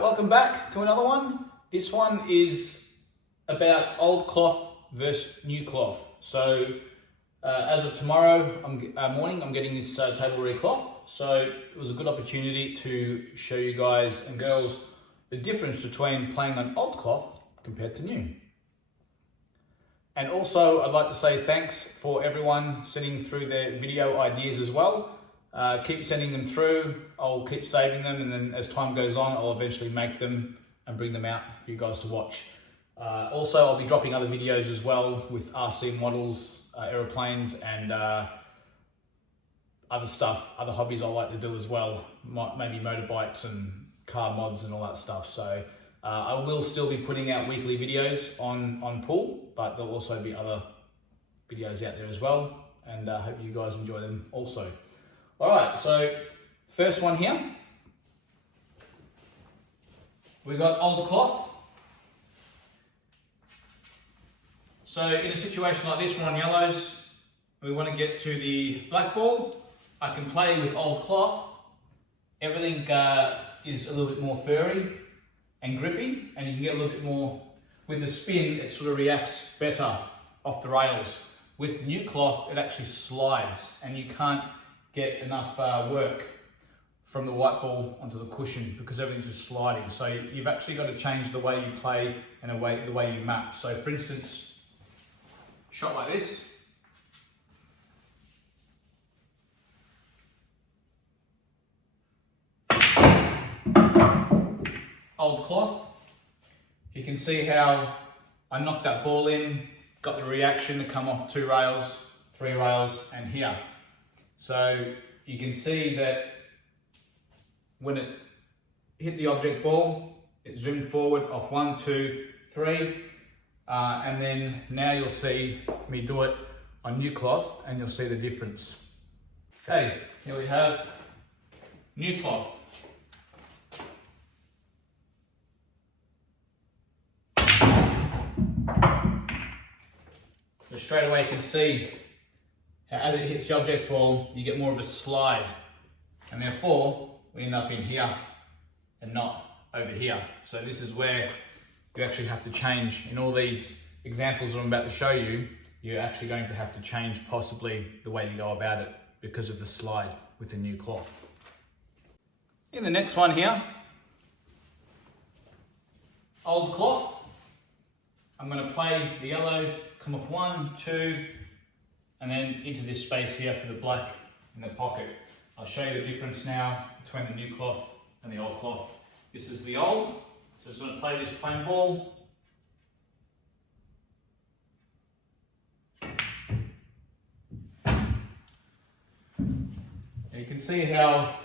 Alright, welcome back to another one. This one is about old cloth versus new cloth. So as of tomorrow morning, I'm getting this table rear cloth. So it was a good opportunity to show you guys and girls the difference between playing on old cloth compared to new. And also I'd like to say thanks for everyone sending through their video ideas as well. Keep sending them through. I'll keep saving them, and then as time goes on, I'll eventually make them and bring them out for you guys to watch. Also, I'll be dropping other videos as well with RC models, aeroplanes, and other stuff, other hobbies I like to do as well. Maybe motorbikes and car mods and all that stuff. So I will still be putting out weekly videos on pool, but there'll also be other videos out there as well. And I hope you guys enjoy them also. All right, so first one here. We got older cloth. So in a situation like this, we're on yellows. We want to get to the black ball. I can play with old cloth. Everything is a little bit more furry and grippy, and you can get a little bit more, with the spin, it sort of reacts better off the rails. With new cloth, it actually slides, and you can't get enough work from the white ball onto the cushion because everything's just sliding. So you've actually got to change the way you play and the way you map. So for instance, shot like this. Old cloth. You can see how I knocked that ball in, got the reaction to come off 2 rails, 3 rails, and here. So you can see that when it hit the object ball, it zoomed forward off 1, 2, 3, and then now you'll see me do it on new cloth and you'll see the difference. Okay, here we have new cloth. So straight away you can see as it hits the object ball, you get more of a slide, and therefore we end up in here and not over here. So this is where you actually have to change. In all these examples I'm about to show you, you're actually going to have to change possibly the way you go about it because of the slide with the new cloth. In the next one here, old cloth. I'm going to play the yellow, come off 1, 2, and then into this space here for the black in the pocket. I'll show you the difference now between the new cloth and the old cloth. This is the old, so I'm just going to play this plain ball. And you can see how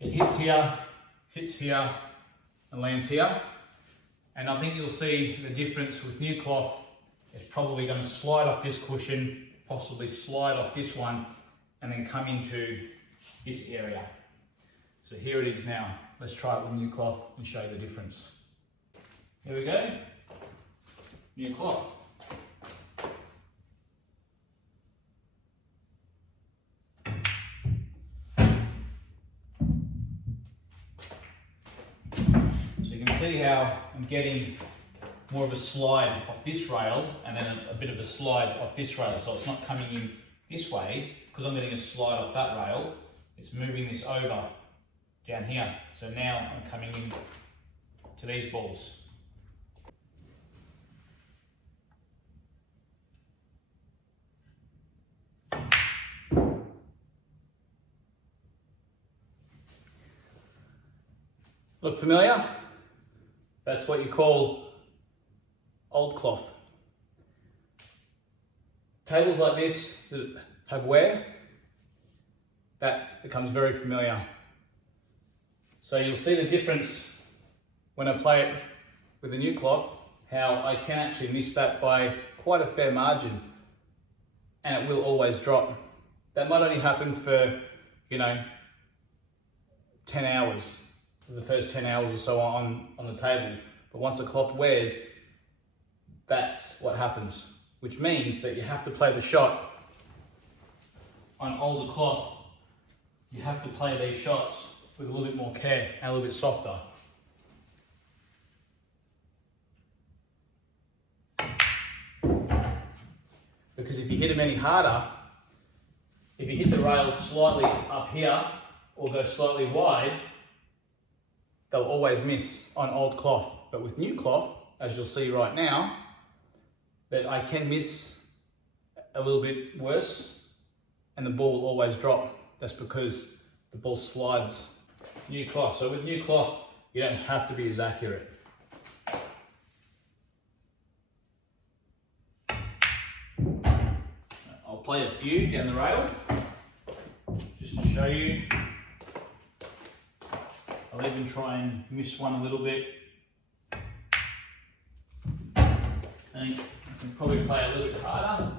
it hits here, and lands here. And I think you'll see the difference with new cloth. It's probably going to slide off this cushion, possibly slide off this one, and then come into this area. So here it is now. Let's try it with new cloth and show you the difference. Here we go. New cloth. So you can see how I'm getting more of a slide off this rail and then a bit of a slide off this rail. So it's not coming in this way because I'm getting a slide off that rail. It's moving this over down here. So now I'm coming in to these balls. Look familiar? That's what you call old cloth. Tables like this that have wear, that becomes very familiar. So you'll see the difference when I play it with the new cloth, how I can actually miss that by quite a fair margin, and it will always drop. That might only happen for, 10 hours, the first 10 hours or so on the table. But once the cloth wears, that's what happens, which means that you have to play the shot on older cloth. You have to play these shots with a little bit more care and a little bit softer. hit them any harder, if you hit the rails slightly up here or go slightly wide, they'll always miss on old cloth. But with new cloth, as you'll see right now, that I can miss a little bit worse and the ball will always drop. That's because the ball slides new cloth. So with new cloth, you don't have to be as accurate. I'll play a few down the rail, just to show you. I'll even try and miss one a little bit. And I can probably play a little bit harder.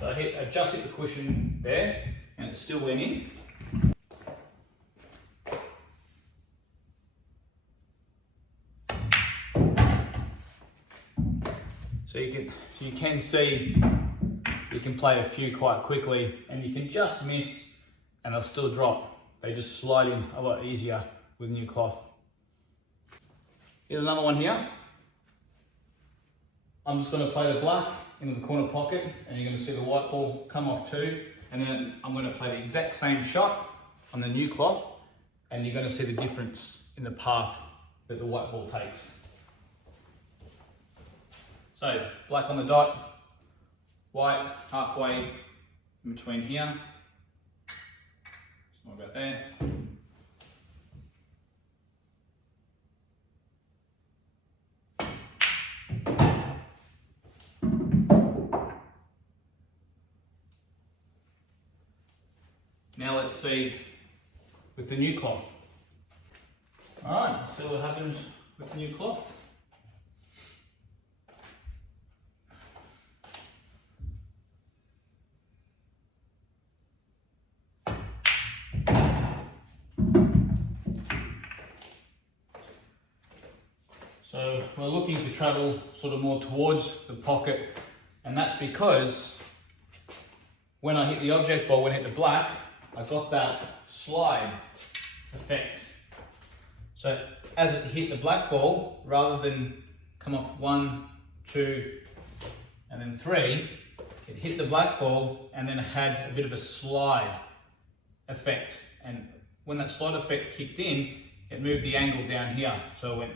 So I just hit the cushion there, and it still went in. So you can see you can play a few quite quickly, and you can just miss and they'll still drop. They just slide in a lot easier with new cloth. Here's another one here. I'm just going to play the black into the corner pocket, and you're going to see the white ball come off too. And then I'm going to play the exact same shot on the new cloth, and you're going to see the difference in the path that the white ball takes. So black on the dot, white halfway in between here. More about there. Now let's see with the new cloth. All right, let's see what happens with the new cloth. So we're looking to travel sort of more towards the pocket, and that's because when I hit the object ball, when I hit the black, I got that slide effect. So as it hit the black ball, rather than come off 1, 2, and then 3, it hit the black ball and then it had a bit of a slide effect. And when that slide effect kicked in, it moved the angle down here. So it went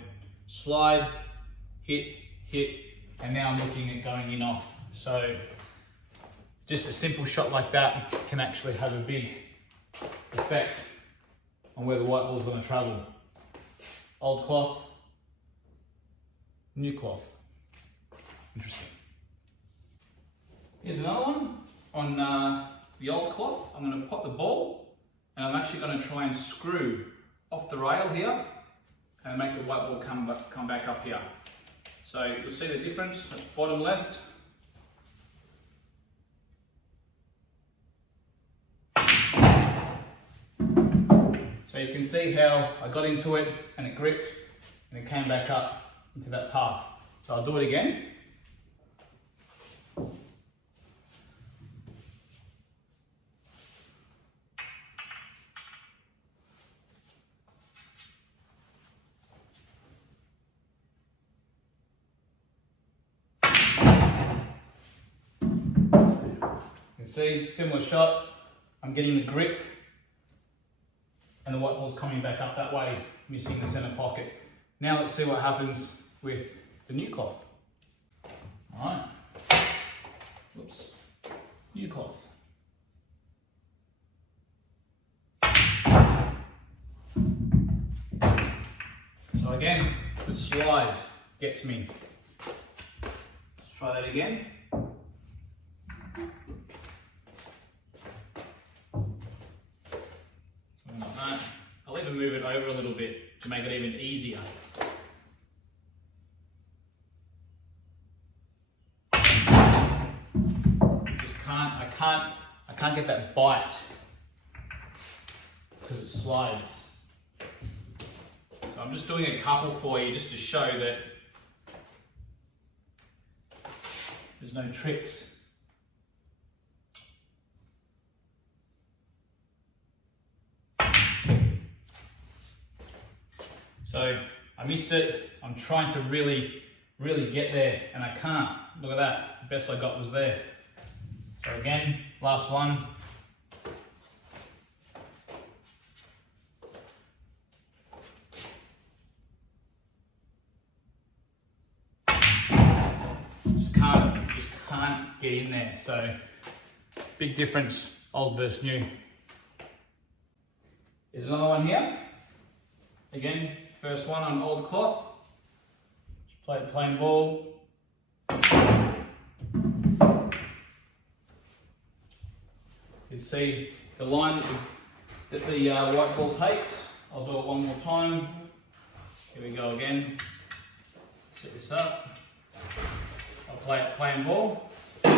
slide, hit, and now I'm looking at going in off. So just a simple shot like that can actually have a big effect on where the white ball is going to travel. Old cloth, new cloth. Interesting. Here's another one on the old cloth. I'm going to pop the ball, and I'm actually going to try and screw off the rail here and make the white ball come back up here. So you'll see the difference. That's bottom left. So you can see how I got into it and it gripped and it came back up into that path. So I'll do it again. You can see, similar shot, I'm getting the grip and the white ball's coming back up that way, missing the center pocket. Now let's see what happens with the new cloth. All right, whoops, new cloth. So again, the slide gets me. Let's try that again. I'll even move it over a little bit to make it even easier. I can't get that bite because it slides. So I'm just doing a couple for you just to show that there's no tricks. So I missed it. I'm trying to really get there and I can't. Look at that, the best I got was there. So again, last one. Just can't get in there. So big difference, old versus new. Here's another one here. Again, first one on old cloth. Just play plain ball. You see the line that the white ball takes. I'll do it one more time. Here we go again. Set this up. I'll play it plain ball. So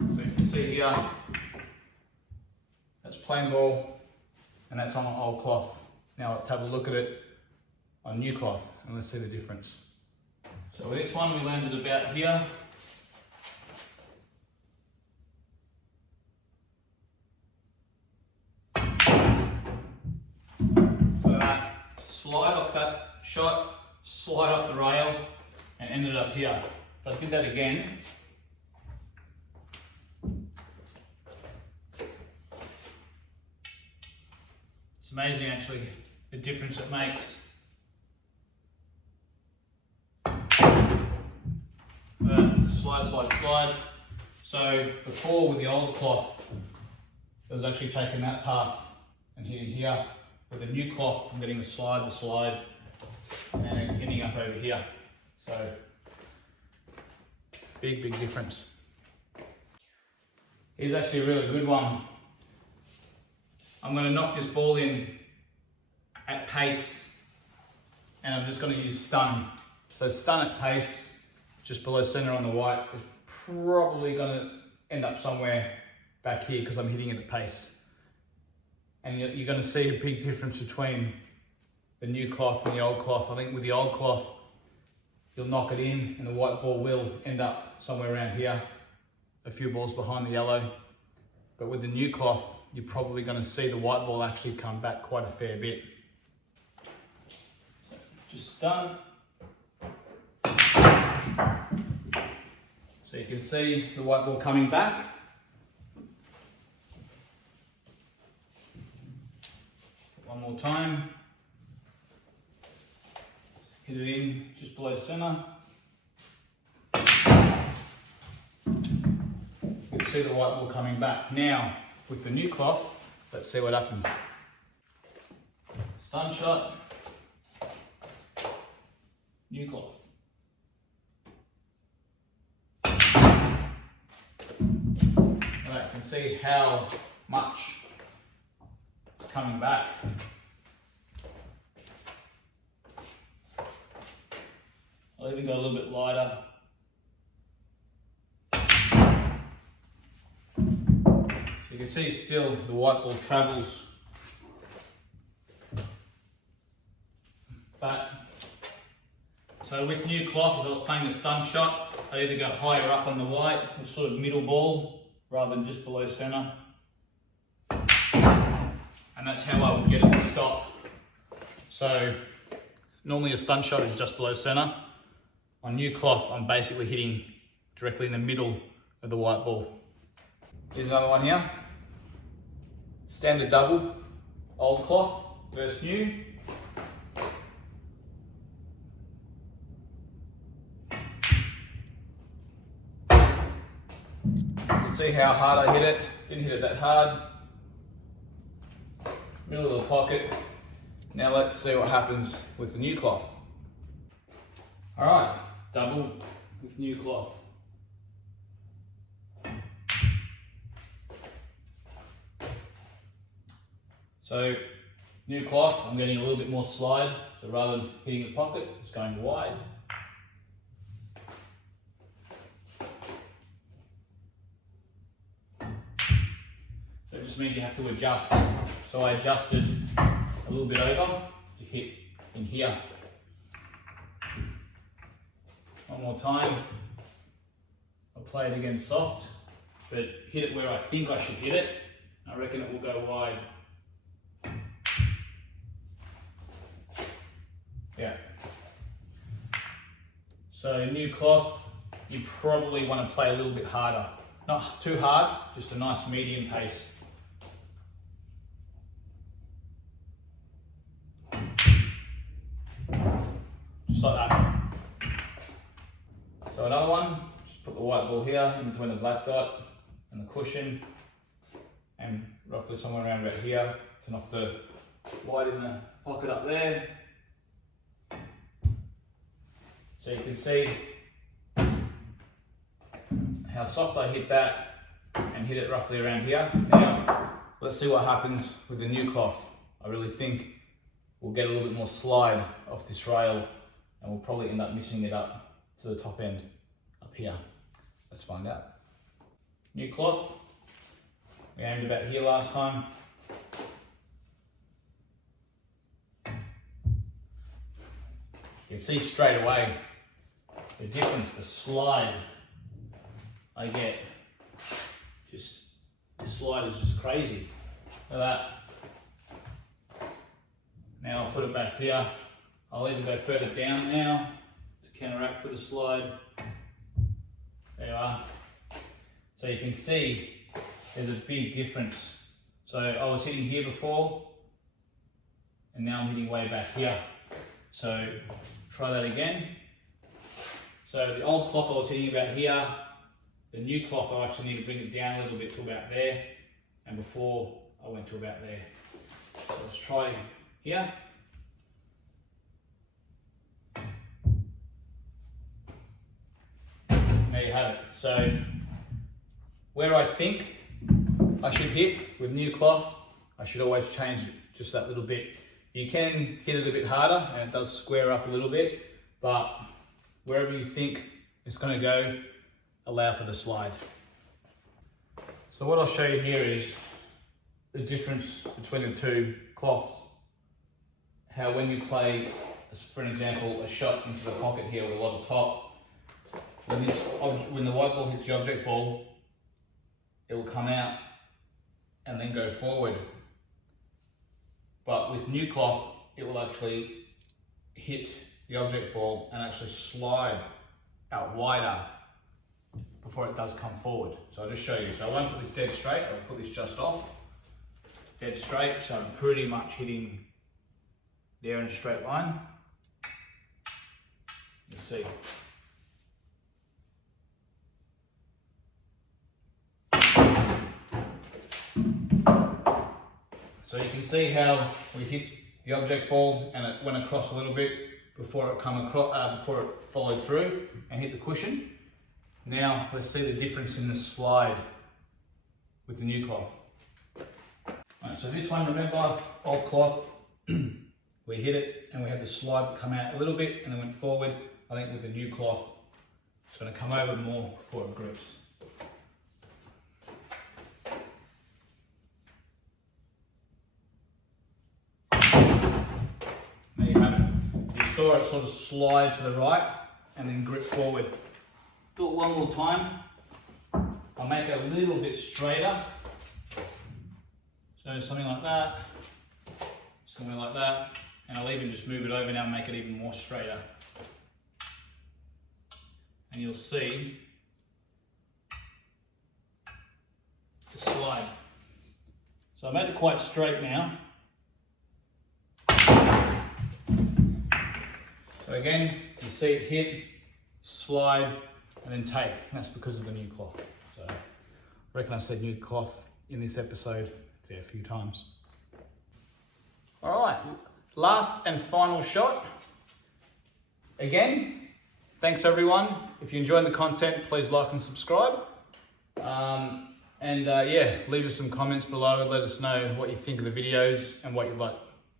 you can see here, that's plain ball and that's on old cloth. Now let's have a look at it on new cloth and let's see the difference. So with this one we landed about here. Look at that, slide off that shot, slide off the rail and ended up here. If I did that again, it's amazing actually the difference it makes. Slide, slide, slide. So before with the old cloth, it was actually taking that path and hitting here. With the new cloth, I'm getting the slide, and ending up over here. So big difference. Here's actually a really good one. I'm going to knock this ball in at pace and I'm just going to use stun. So stun at pace, just below center on the white, is probably going to end up somewhere back here because I'm hitting it at pace. And you're going to see a big difference between the new cloth and the old cloth. I think with the old cloth, you'll knock it in and the white ball will end up somewhere around here, a few balls behind the yellow. But with the new cloth, you're probably going to see the white ball actually come back quite a fair bit. So just stun. So you can see the white ball coming back. One more time. Hit it in just below center. You can see the white ball coming back. Now, with the new cloth, let's see what happens. Sun shot, new cloth. Now you can see how much is coming back. I'll even go a little bit lighter. You can see still the white ball travels back. So with new cloth, if I was playing the stun shot, I'd either go higher up on the white, or sort of middle ball, rather than just below center. And that's how I would get it to stop. So normally a stun shot is just below center. On new cloth, I'm basically hitting directly in the middle of the white ball. Here's another one here. Standard double, old cloth versus new. You can see how hard I hit it. Didn't hit it that hard. Middle of the pocket. Now let's see what happens with the new cloth. All right, double with new cloth. So, new cloth, I'm getting a little bit more slide. So rather than hitting the pocket, it's going wide. So it just means you have to adjust. So I adjusted a little bit over to hit in here. One more time. I'll play it again soft, but hit it where I think I should hit it. I reckon it will go wide. Yeah. So new cloth, you probably want to play a little bit harder. Not too hard, just a nice medium pace. Just like that. So another one, just put the white ball here in between the black dot and the cushion, and roughly somewhere around about here to knock the white in the pocket up there. So you can see how soft I hit that and hit it roughly around here. Now, let's see what happens with the new cloth. I really think we'll get a little bit more slide off this rail and we'll probably end up missing it up to the top end up here. Let's find out. New cloth, we aimed about here last time. You can see straight away the difference, the slide I get. Just, the slide is just crazy. Look at that. Now I'll put it back here. I'll even go further down now to counteract for the slide. There you are. So you can see there's a big difference. So I was hitting here before and now I'm hitting way back here. So try that again. So the old cloth I was hitting about here, the new cloth I actually need to bring it down a little bit to about there, and before I went to about there. So let's try here. There you have it. So where I think I should hit with new cloth, I should always change it just that little bit. You can hit it a bit harder and it does square up a little bit, but wherever you think it's going to go, allow for the slide. So what I'll show you here is the difference between the two cloths. How when you play, for an example, a shot into the pocket here with a lot of top, when the white ball hits the object ball, it will come out and then go forward. But with new cloth, it will actually hit the object ball and actually slide out wider before it does come forward. So I'll just show you. So I won't put this dead straight, I'll put this just off. Dead straight, so I'm pretty much hitting there in a straight line. You see. So you can see how we hit the object ball and it went across a little bit before it before it followed through and hit the cushion. Now let's see the difference in the slide with the new cloth. Right, so this one, remember, old cloth, we hit it and we had the slide that come out a little bit and then went forward. I think with the new cloth, it's going to come over more before it grips. There you have it. You saw it sort of slide to the right and then grip forward. Do it one more time. I'll make it a little bit straighter. So something like that, something like that, and I'll even just move it over now and make it even more straighter. And you'll see the slide. So I made it quite straight now. So again, you see it hit, slide, and then take. And that's because of the new cloth. So I reckon I said new cloth in this episode a fair few times. All right, last and final shot. Again, thanks everyone. If you enjoyed the content, please like and subscribe. Yeah, leave us some comments below and let us know what you think of the videos and what you'd like,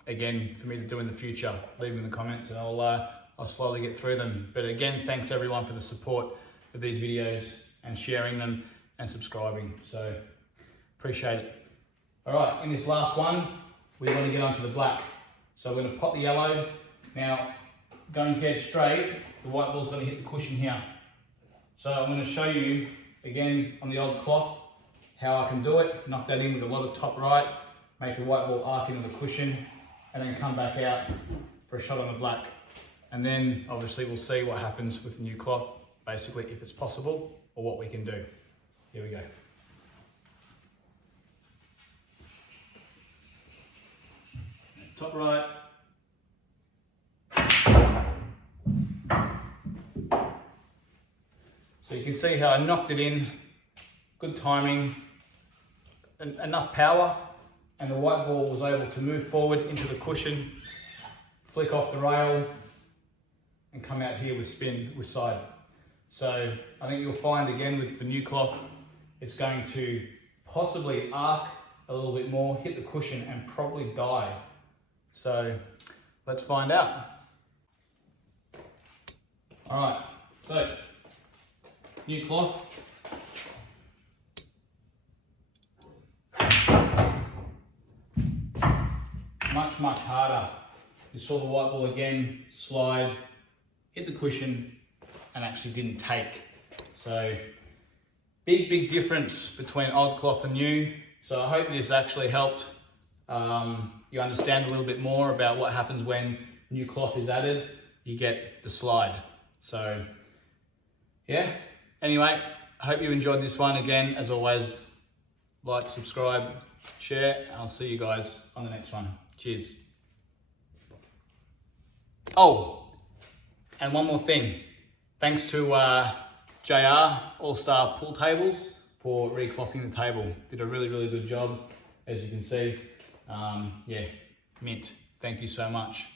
again, for me to do in the future. Leave them in the comments and I'll slowly get through them. But again, thanks everyone for the support of these videos and sharing them and subscribing. So appreciate it. All right, in this last one, we want to get onto the black. So we're going to pop the yellow. Now, going dead straight, the white ball's going to hit the cushion here. So I'm going to show you, again, on the old cloth, how I can do it. Knock that in with a lot of top right, make the white ball arc into the cushion, and then come back out for a shot on the black. And then obviously we'll see what happens with the new cloth, basically if it's possible or what we can do. Here we go. Top right. So you can see how I knocked it in, good timing, enough power, and the white ball was able to move forward into the cushion, flick off the rail, and come out here with spin with side. So I think you'll find again with the new cloth, it's going to possibly arc a little bit more, hit the cushion and probably die. So let's find out. All right, so new cloth. Much harder. You saw the white ball again slide, hit the cushion, and actually didn't take. So big difference between old cloth and new. So I hope this actually helped you understand a little bit more about what happens when new cloth is added. You get the slide. So yeah, anyway, I hope you enjoyed this one. Again, as always, like, subscribe, share. I'll see you guys on the next one. Cheers. Oh, and one more thing. Thanks to JR, All-Star Pool Tables, for reclothing the table. Did a really good job, as you can see. Yeah, mint. Thank you so much.